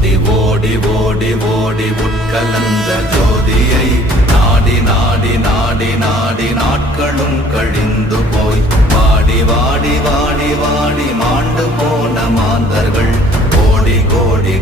ஓடி ஓடி ஓடி ஓடி உட்கலந்த ஜோதியை நாடி நாடி நாடி நாடி நாட்களும் கழிந்து போய் வாடி வாடி வாடி வாடி மாண்டு போன மாந்தர்கள் கோடி கோடி